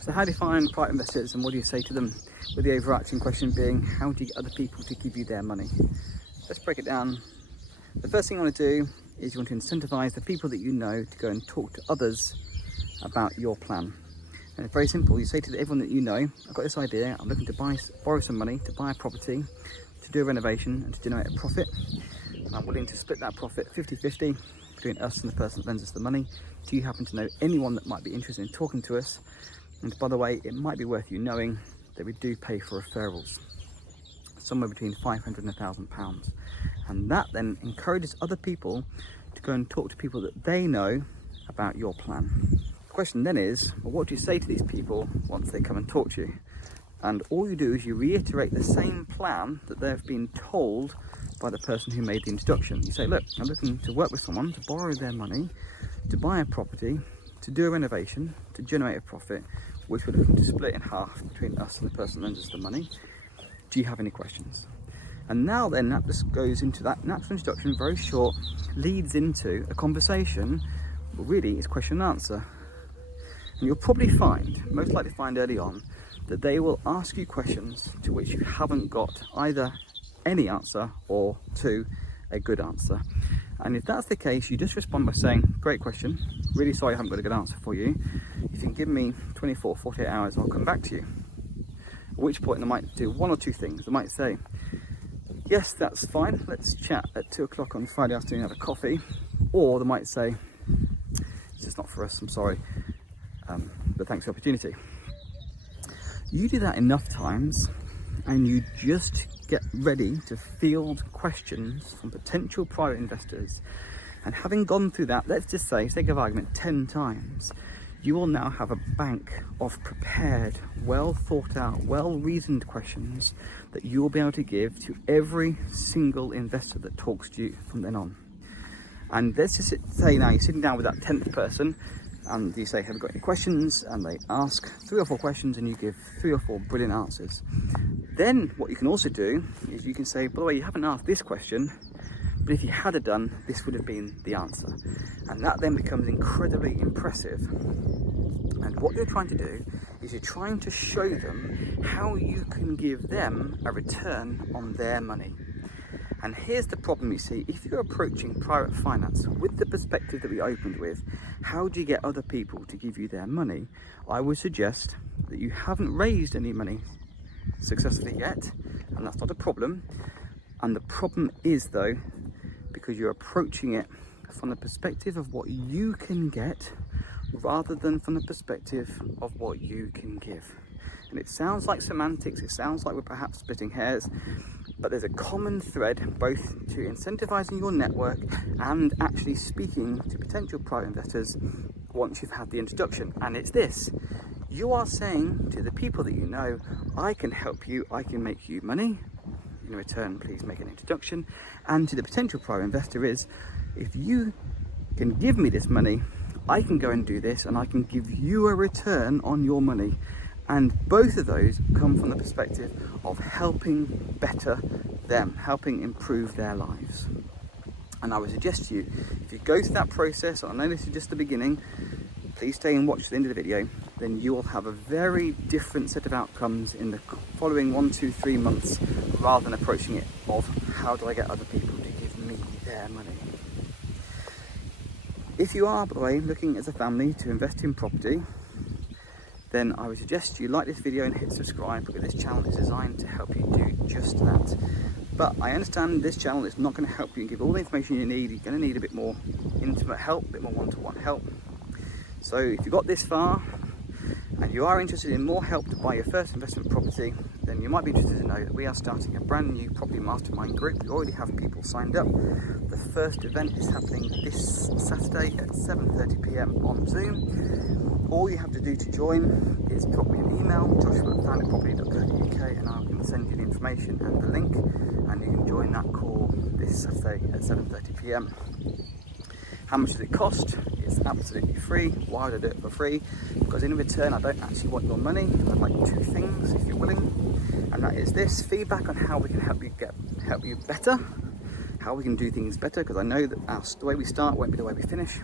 So how do you find private investors, and what do you say to them, with the overarching question being, how do you get other people to give you their money? Let's break it down. The first thing you want to do is you want to incentivize the people that you know to go and talk to others about your plan. And it's very simple. You say to everyone that you know, I've got this idea, I'm looking to borrow some money to buy a property, to do a renovation and to generate a profit. And I'm willing to split that profit 50-50 between us and the person that lends us the money. Do you happen to know anyone that might be interested in talking to us? And by the way, it might be worth you knowing that we do pay for referrals, somewhere between £500 and £1,000. And that then encourages other people to go and talk to people that they know about your plan. The question then is, well, what do you say to these people once they come and talk to you? And all you do is you reiterate the same plan that they've been told by the person who made the introduction. You say, look, I'm looking to work with someone to borrow their money, to buy a property, to do a renovation, to generate a profit, which we're looking to split in half between us and the person that lends us the money. Do you have any questions? And now then, that just goes into that natural introduction, very short, leads into a conversation, but really it's question and answer. And you'll probably find, most likely find early on, that they will ask you questions to which you haven't got either any answer or two, a good answer. And if that's the case, you just respond by saying, great question, really sorry I haven't got a good answer for you. If you can give me 24, 48 hours, I'll come back to you. At which point they might do one or two things. They might say, yes, that's fine, let's chat at 2 o'clock on Friday afternoon, have a coffee. Or they might say, this is not for us, I'm sorry, but thanks for the opportunity. You do that enough times and you just get ready to field questions from potential private investors. And having gone through that, let's just say, sake of argument, 10 times, you will now have a bank of prepared, well thought out, well reasoned questions that you will be able to give to every single investor that talks to you from then on. And let's just say now you're sitting down with that 10th person and you say, have you got any questions? And they ask 3 or 4 questions and you give 3 or 4 brilliant answers. Then what you can also do is you can say, by the way, you haven't asked this question, but if you had it done, this would have been the answer. And that then becomes incredibly impressive. And what you're trying to do is you're trying to show them how you can give them a return on their money. And here's the problem, you see, if you're approaching private finance with the perspective that we opened with, how do you get other people to give you their money? I would suggest that you haven't raised any money successfully yet, and that's not a problem. And the problem is though, because you're approaching it from the perspective of what you can get rather than from the perspective of what you can give. And it sounds like semantics, it sounds like we're perhaps splitting hairs, but there's a common thread both to incentivizing your network and actually speaking to potential private investors once you've had the introduction. And it's this: you are saying to the people that you know, I can help you, I can make you money. In return, please make an introduction. And to the potential private investor is, if you can give me this money, I can go and do this and I can give you a return on your money. And both of those come from the perspective of helping better them, helping improve their lives. And I would suggest to you, if you go through that process, I know this is just the beginning, please stay and watch to the end of the video, then you will have a very different set of outcomes in the following 1, 2, 3 months, rather than approaching it of how do I get other people to give me their money. If you are, by the way, looking as a family to invest in property, then I would suggest you like this video and hit subscribe, because this channel is designed to help you do just that. But I understand this channel is not going to help you and give all the information you need. You're going to need a bit more intimate help, a bit more one-to-one help. So if you got this far and you are interested in more help to buy your first investment property, then you might be interested to know that we are starting a brand new property mastermind group. We already have people signed up. The first event is happening this Saturday at 7:30 p.m. on Zoom. All you have to do to join is drop me an email, joshua@founderproperty.co.uk, and I can send you the information and the link, and you can join that call this Saturday at 7:30 p.m. How much does it cost? It's absolutely free. Why would I do it for free? Because in return, I don't actually want your money. I'd like 2 things, if you're willing, and that is this: feedback on how we can help you better, how we can do things better, because I know that the way we start won't be the way we finish.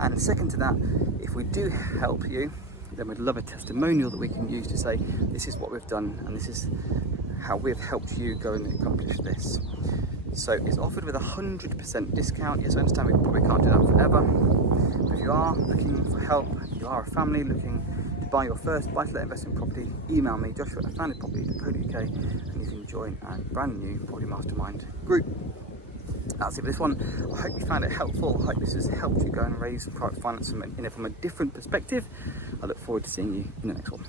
And second to that, if we do help you, then we'd love a testimonial that we can use to say, this is what we've done and this is how we've helped you go and accomplish this. So it's offered with 100% discount. Yes, I understand we probably can't do that forever. But if you are looking for help, if you are a family looking to buy your first buy-to-let investment property, email me, joshua@foundedproperty.co.uk, and you can join our brand new Property Mastermind group. That's it for this one. I hope you found it helpful. I hope this has helped you go and raise private finance from a different perspective. I look forward to seeing you in the next one.